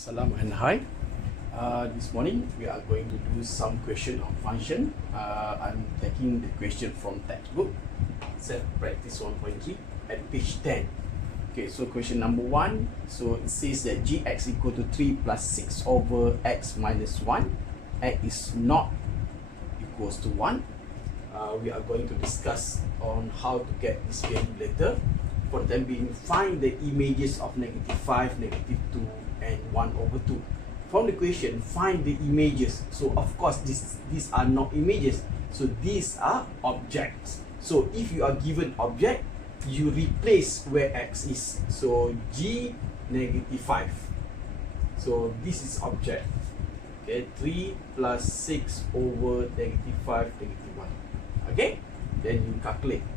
Salam and hi. This morning we are going to do some question on function. I'm taking the question from textbook, Self Practice 1.3 at page 10. Okay, so question number 1. So it says that gx equal to 3 plus 6 over x minus 1. X is not equals to 1. We are going to discuss on how to get this value later. For them being, find the images of -5, -2 and 1 over 2. From the question, find the images. So of course these are not images, so these are objects. So if you are given object, you replace where x is. So g -5. So this is object. Okay, 3 plus 6 over -5 -1. Okay, then you calculate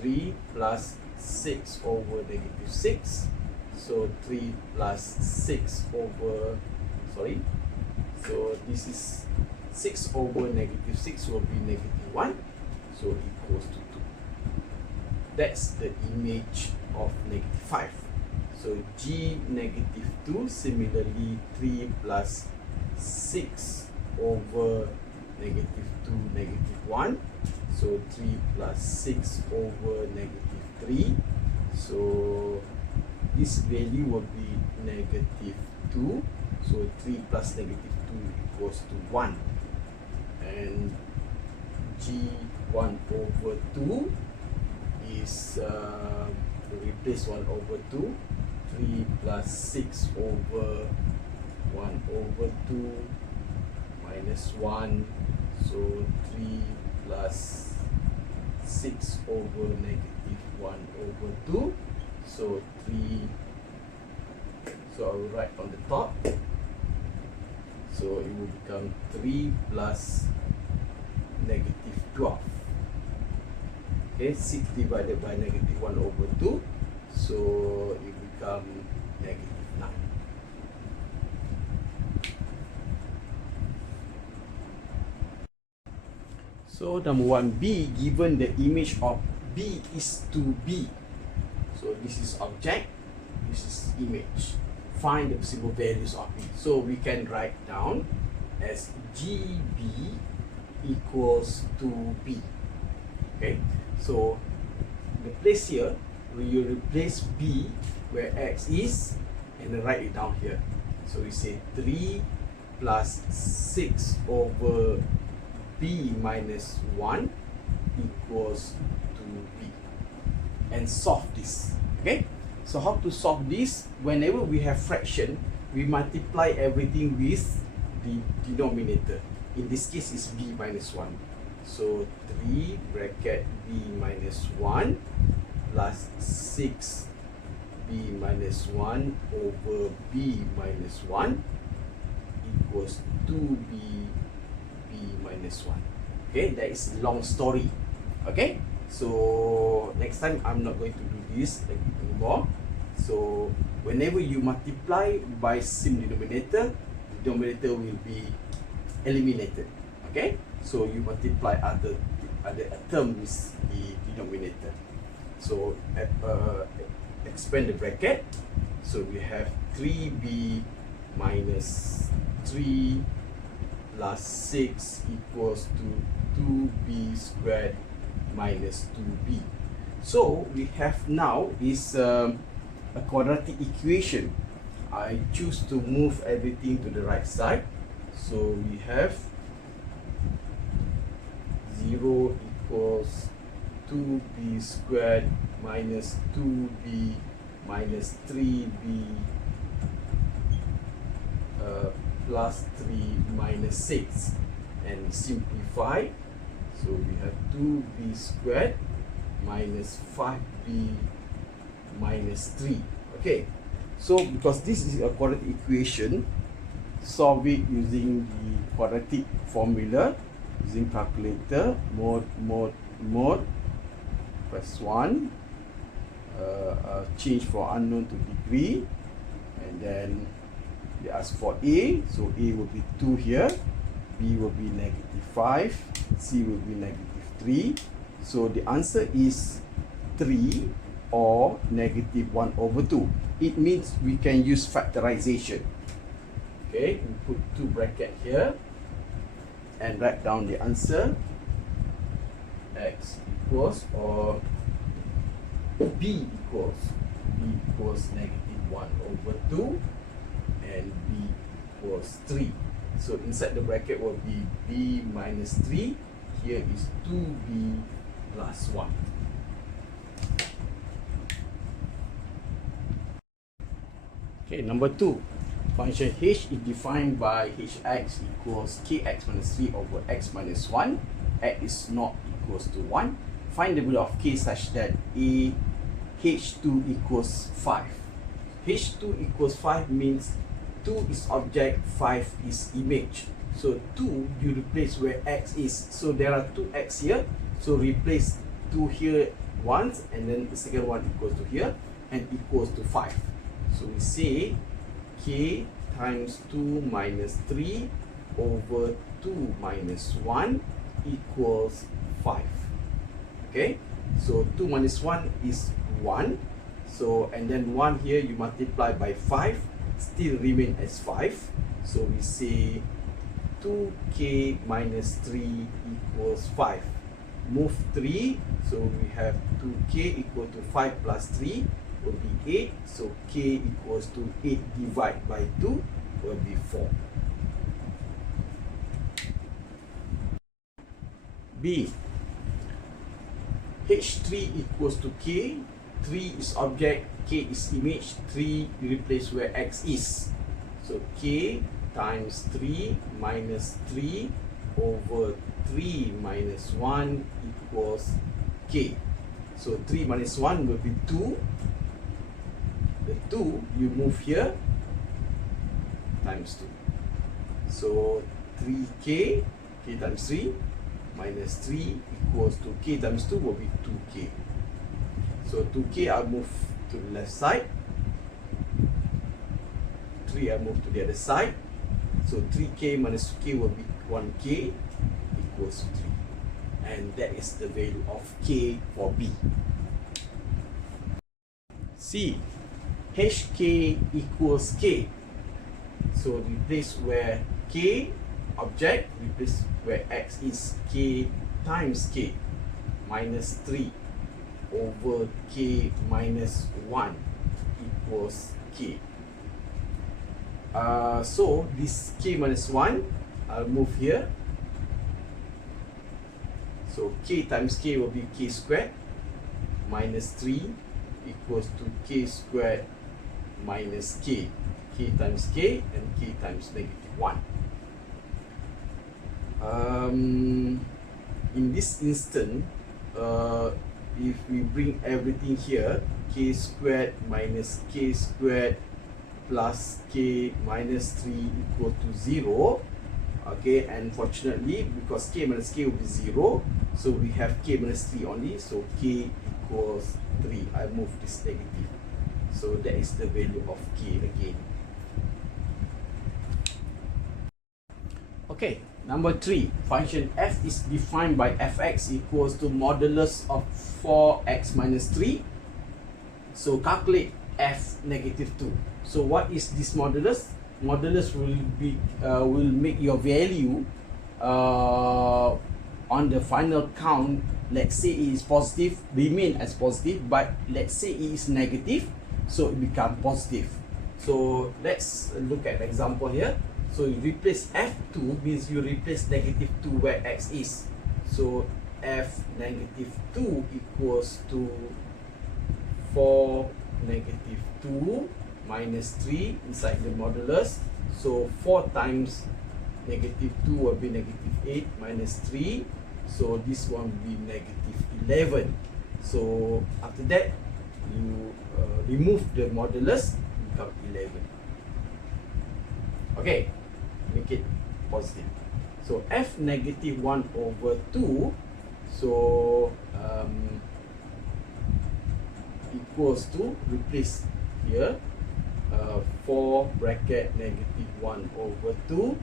3 plus 6 over -6. So 3 plus 6 over, so this is 6 over -6 will be -1, so equals to 2. That's the image of -5. So g -2, similarly 3 plus 6 over -2 -1, so 3 plus 6 over -3, so this value will be -2, so 3 plus -2 equals to 1, and g1 over 2 is replace 1 over 2, 3 plus 6 over 1 over 2 minus 1, so 3 plus 6 over -1 over 2, so 3, so I will write on the top, so it will become 3 plus -12. Okay, 6 divided by -1 over 2, so it become -9. So number 1b, given the image of b is to b. So this is object, this is image. Find the possible values of b. So we can write down as gb equals to b. Okay, so the place here, you replace b where x is and then write it down here. So we say 3 plus 6 over b minus 1 equals to b, and solve this. Okay, so how to solve this? Whenever we have fraction, we multiply everything with the denominator. In this case is b minus 1, so 3 bracket b minus 1 plus 6 b minus 1 over b minus 1 equals 2b minus 1. Okay, that is long story. Okay, so next time I'm not going to do this anymore. So whenever you multiply by same denominator, denominator will be eliminated. Okay, so you multiply other term with the denominator. So expand the bracket, so we have 3b minus 3 plus 6 equals to 2b squared minus 2b. So we have now is a quadratic equation. I choose to move everything to the right side. So we have 0 equals 2b squared minus 2b minus 3b plus 3 minus 6, and simplify, so we have 2b squared minus 5b minus 3. Okay, so because this is a quadratic equation, solve it using the quadratic formula, using calculator, mode, press 1, change from unknown to degree, and then they ask for a, so a will be 2 here, b will be -5, c will be -3, so the answer is 3 or negative 1 over 2. It means we can use factorization. Okay, we put 2 brackets here and write down the answer. X equals, or B equals negative 1 over 2 and B equals 3. So inside the bracket will be B minus 3. Here is 2B plus 1. Okay, number 2. Function h is defined by hx equals kx minus 3 over x minus 1. X is not equals to 1. Find the value of k such that h2 equals 5. h2 equals 5 means 2 is object, 5 is image. So 2 you replace where x is. So there are 2x here. So replace 2 here once, and then the second one equals to here and equals to 5. So we say k times 2 minus 3 over 2 minus 1 equals 5. Okay, so 2 minus 1 is 1. So, and then 1 here you multiply by 5, still remain as 5. So we say 2k minus 3 equals 5. Move 3, so we have 2k equal to 5 plus 3 will be 8. So k equals to 8 divided by 2 will be 4. B. H3 equals to k. 3 is object, k is image. 3 you replace where x is. So k times 3 minus 3 over 3 minus 1 equals k. So 3 minus 1 will be 2. The 2 you move here times 2. So 3k, k times 3 minus 3 equals to k times 2 will be 2k. So 2k I'll move to the left side. 3 I'll move to the other side. So 3k minus 2k will be 1k equals 3. And that is the value of k for B. C. Hk equals k. So replace where k object, replace where x is. K times k minus 3 over k minus 1 equals k. So this k minus 1 I'll move here. So k times k will be k squared minus 3 equals to k squared minus k. K times k and k times negative 1. In this instant, if we bring everything here, k squared minus k squared plus k minus 3 equal to 0. Okay, unfortunately, because k minus k will be 0, so we have k minus 3 only, so k equals 3. I move this negative. So that is the value of k again. Okay, number 3. Function f is defined by fx equals to modulus of 4x minus 3. So calculate f negative 2. So what is this modulus? Modulus will make your value on the final count. Let's say it is positive, remain as positive, but let's say it is negative, so it becomes positive. So let's look at the example here. So you replace f2 means you replace negative 2 where x is. So f negative 2 equals to 4 negative 2 minus 3 inside the modulus. So 4 times negative 2 will be negative 8 minus 3. So this one will be negative 11. So after that, you remove the modulus, become 11. Okay, make it positive. So f negative 1 over 2, so equals to, replace here, 4 bracket negative 1 over 2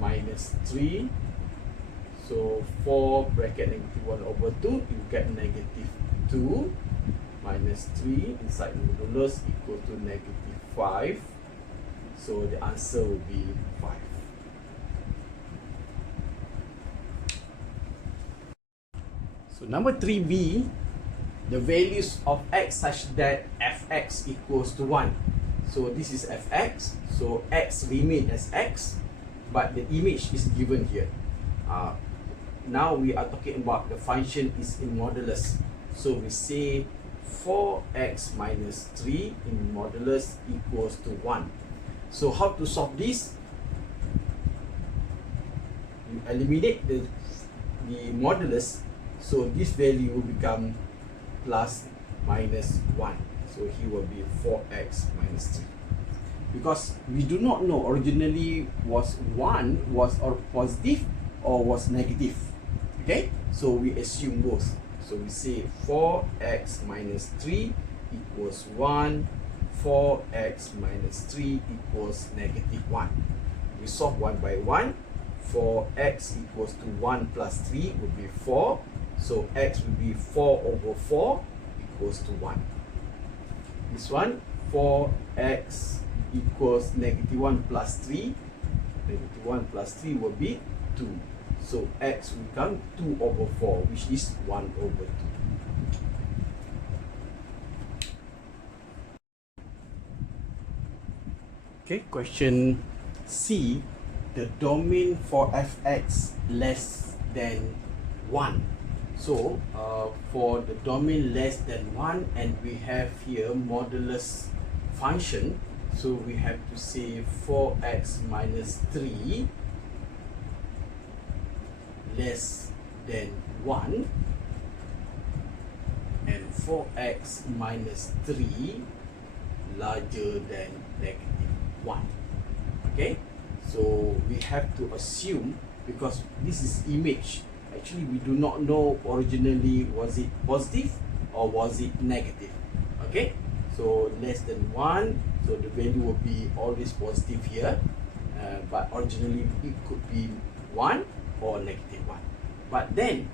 minus 3. So 4 bracket negative 1 over 2, you get negative 2 minus 3 inside modulus equal to negative 5. So the answer will be 5. So number 3b, the values of x such that fx equals to 1. So this is fx, so x remain as x, but the image is given here. Now we are talking about the function is in modulus. So we say 4x minus 3 in modulus equals to 1. So how to solve this? You eliminate the modulus, so this value will become plus minus 1. So here will be 4x minus 3. Because we do not know originally was 1 was or positive or was negative. Okay, so we assume both. So we say 4x minus 3 equals 1, 4x minus 3 equals negative 1. We solve one by one. For x equals to 1 plus 3 would be 4. So x will be 4 over 4 equals to 1. This one, 4x equals negative 1 plus 3. Negative 1 plus 3 will be 2. So x will become 2 over 4, which is 1 over 2. Okay, question C. The domain for fx less than 1. So for the domain less than 1, and we have here modulus function, so we have to say 4x minus 3 less than 1 and 4x minus 3 larger than negative 1. Okay, so we have to assume, because this is image, actually we do not know originally was it positive or was it negative. Okay, so less than 1, so the value will be always positive here, but originally it could be 1 or negative 1. But then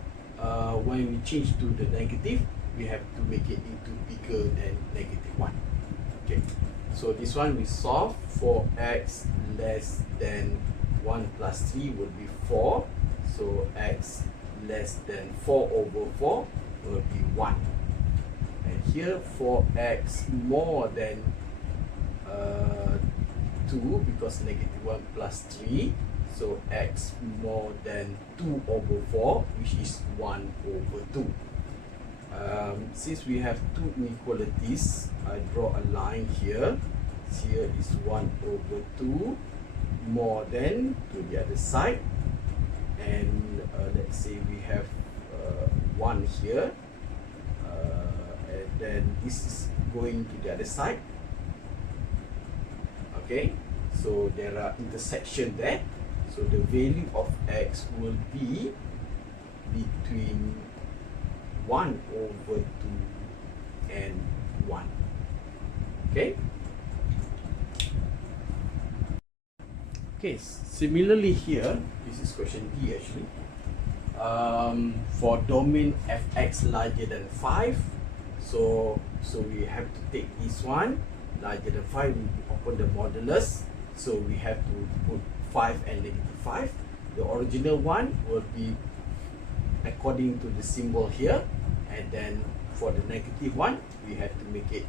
when we change to the negative, we have to make it into bigger than negative 1. Okay, so this one we solve. 4x less than 1 plus 3 will be 4. So x less than 4 over 4 will be 1. And here 4x more than 2, because negative 1 plus 3. So x more than 2 over 4, which is 1 over 2. Since we have two inequalities, I draw a line here. Here is 1 over 2 more than to the other side. And let's say we have 1 here. And then this is going to the other side. Okay, so there are intersection there. So the value of x will be between 1 over 2 and 1. Okay. Okay, similarly here, this is question D actually. For domain fx larger than 5, so we have to take this one, larger than 5, we open the modulus, so we have to put 5 and negative 5. The original one will be according to the symbol here, and then for the negative one, we have to make it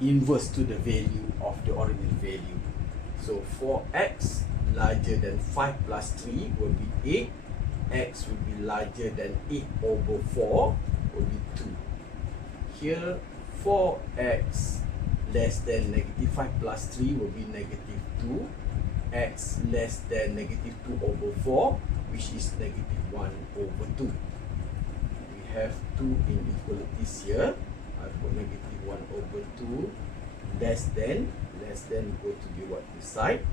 inverse to the value of the original value. So 4x larger than 5 plus 3 will be 8. X will be larger than 8 over 4 will be 2. Here 4x less than negative 5 plus 3 will be negative 2. X less than negative 2 over 4, which is negative 1 over 2. We have two inequalities here. I put negative 1 over 2, less than go to the what side,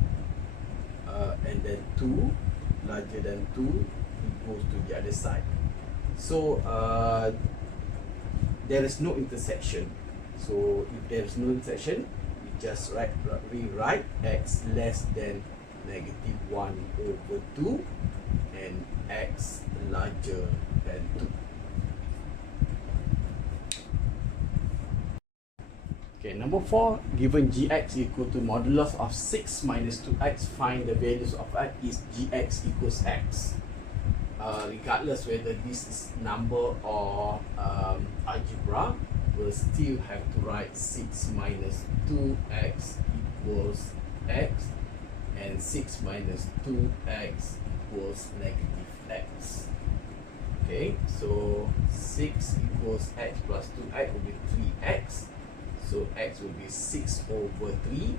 and then 2 larger than 2, it goes to the other side. So there is no intersection. So if there is no intersection, we just rewrite x less than negative 1 over 2 and x larger than 2. Okay, number 4, given gx equal to modulus of 6 minus 2x, find the values of x is gx equals x. Regardless whether this is number or algebra, we'll still have to write 6 minus 2x equals x, and 6 minus 2x equals negative x. Okay, so 6 equals x plus 2x will be 3x. So x will be 6 over 3.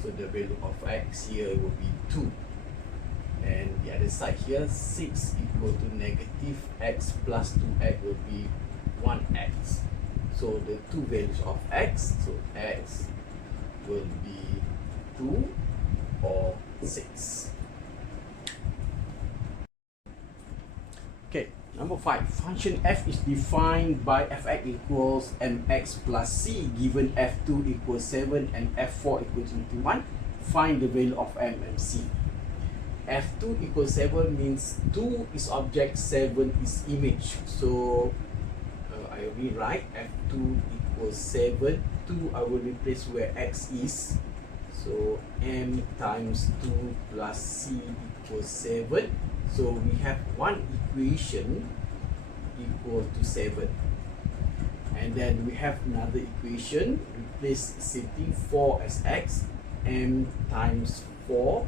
So the value of x here will be 2. And the other side here, 6 equal to negative x plus 2x will be 1x. So the two values of x, so x will be 2 or 6. Okay, number 5. Function f is defined by fx equals mx plus c given f2 equals 7 and f4 equals 21. Find the value of m and c. f2 equals 7 means 2 is object, 7 is image. So I rewrite f2 equals 7. 2 I will replace where x is. So m times 2 plus c equals 7. So we have one equation equal to 7. And then we have another equation, replace same thing, 4 as x, m times 4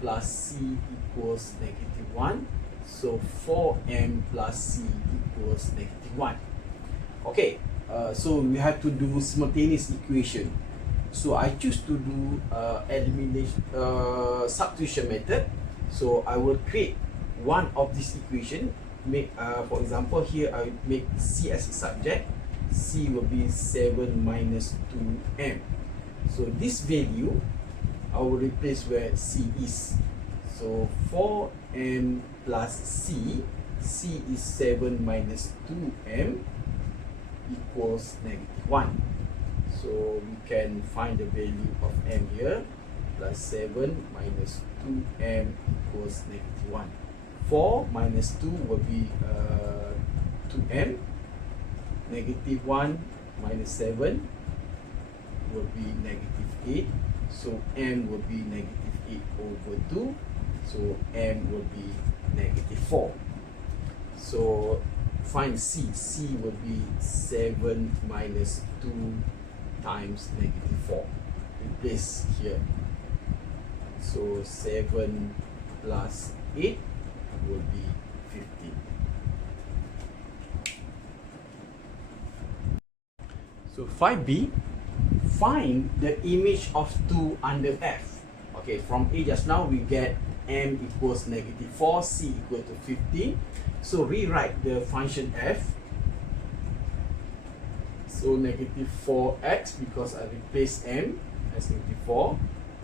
plus c equals negative 1. So 4m plus c equals negative 1. Okay, so we have to do simultaneous equation. So I choose to do elimination substitution method. So I will create one of this equation. Make for example here I make c as a subject. C will be 7 minus 2m. So this value I will replace where c is. So 4m plus c. C is 7 minus 2m equals negative 1. So we can find the value of m here. Plus 7 minus 2m equals negative 1. 4 minus 2 will be 2m. Negative 1 minus 7 will be negative 8. So m will be negative 8 over 2. So m will be negative 4. So find c. C will be 7 minus 2 times negative 4. Replace here. So 7 plus 8 will be 15. So 5b, find the image of 2 under f. Okay, from A just now we get m equals negative 4, c equal to 15. So rewrite the function f. So negative 4x because I replace m as negative 4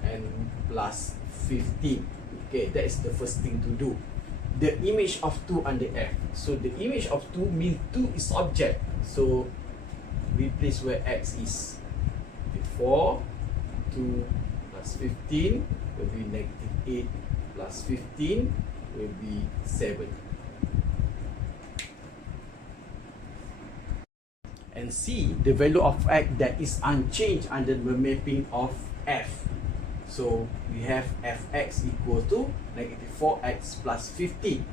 and plus 15. Okay, that is the first thing to do. The image of 2 under f. So the image of 2 means 2 is object. So replace where x is. 4, 2 plus 15 will be negative 8 plus 15 will be 7. And C, the value of x that is unchanged under the mapping of f. So we have fx equal to negative 4x plus 15.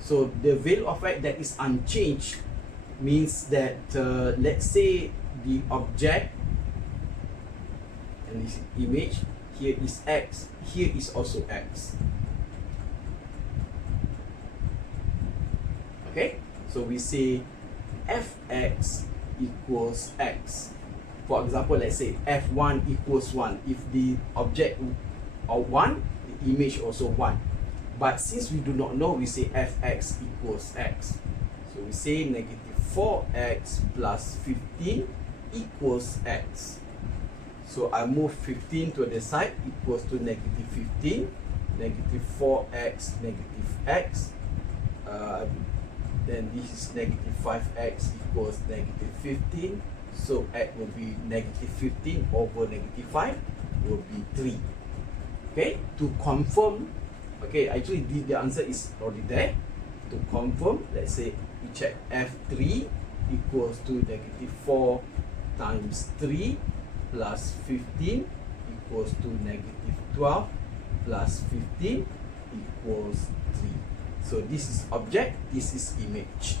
So the value of x that is unchanged means that let's say the object and this image here is x, here is also x. Okay, so we say fx equals x. For example, let's say f1 equals 1. If the object are 1, the image also 1. But since we do not know, we say fx equals x. So we say negative 4x plus 15 equals x. So I move 15 to the side equals to negative 15. Negative 4x negative x. Then this is negative 5x equals negative 15. So x will be negative 15 over negative 5 will be 3. Okay, to confirm, okay, actually the answer is already there. To confirm, let's say we check f3 equals to negative 4 times 3 plus 15 equals to negative 12 plus 15 equals 3. So this is object, this is image.